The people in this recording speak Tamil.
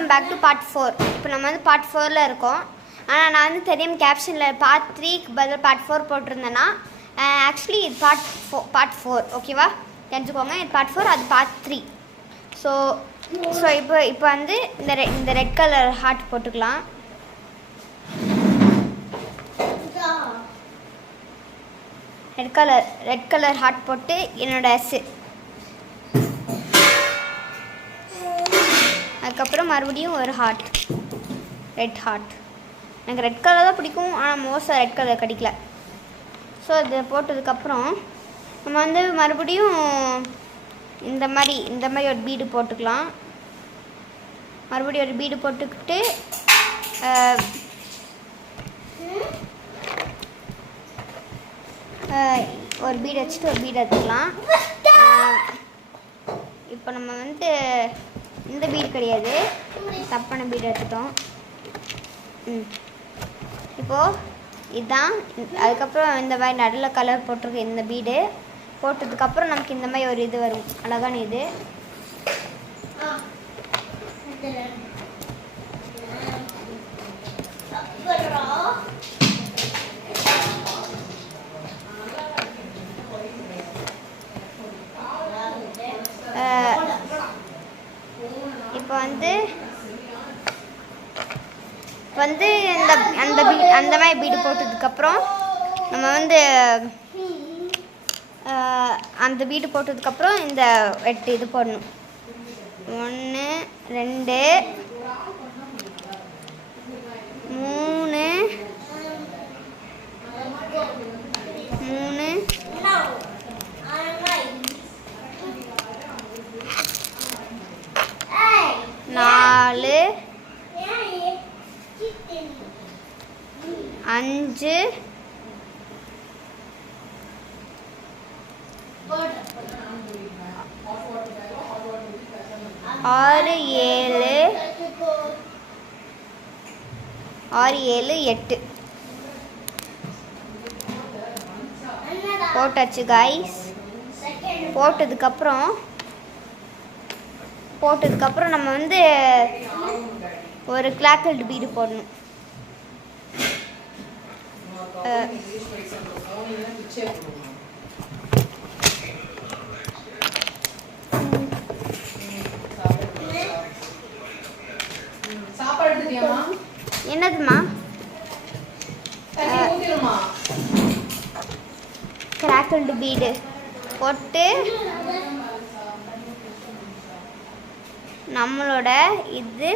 Welcome back to part 4. இப்போ நம்ம வந்து பார்ட் 4ல் இருக்கோம். ஆனால் நான் வந்து தெரியும் கேப்ஷனில் பார்ட் 3க்கு பதில் பார்ட் 4 போட்டிருந்தேன்னா ஆக்சுவலி இது பார்ட் 4 ஓகேவா, தெரிஞ்சுக்கோங்க. இது பார்ட் 4, அது பார்ட் 3. ஸோ இப்போ வந்து இந்த ரெட் கலர் ஹார்ட் போட்டுக்கலாம். ரெட் கலர் ஹார்ட் போட்டு என்னோட அதுக்கப்புறம் மறுபடியும் ஒரு ஹார்ட், ரெட் ஹார்ட். எனக்கு ரெட் கலர் தான் பிடிக்கும், ஆனால் மோஸ்ட்டாக ரெட் கலர் கிடைக்கல. ஸோ இது போட்டதுக்கப்புறம் நம்ம வந்து மறுபடியும் இந்த மாதிரி ஒரு பீடு போட்டுக்கலாம். மறுபடியும் ஒரு பீடு போட்டுக்கிட்டு ஒரு பீடு வச்சுட்டு ஒரு பீடு எடுத்துக்கலாம். இப்போ நம்ம வந்து இந்த பீடு கிடையாது, தப்பான பீடு எடுத்துட்டோம். இப்போது இதுதான். அதுக்கப்புறம் இந்த மாதிரி நடுவில் கலர் போட்டிருக்க இந்த பீடு போட்டதுக்கப்புறம் நமக்கு இந்த மாதிரி ஒரு இது வரும், அழகான இது. இப்போ வந்து அந்த மாதிரி பீடு போட்டதுக்கப்புறம் நம்ம வந்து அந்த பீடு போட்டதுக்கப்புறம் இந்த 8 இது போடணும். 1 2 3 4 5 6 7 8 போட்டாச்சு கைஸ். போட்டதுக்கப்புறம் நம்ம வந்து ஒரு கிளாக்கல்டு பீடு போடணும். என்னதுமா? கிராக்கல்டு பீடு போட்டு நம்மளோட இது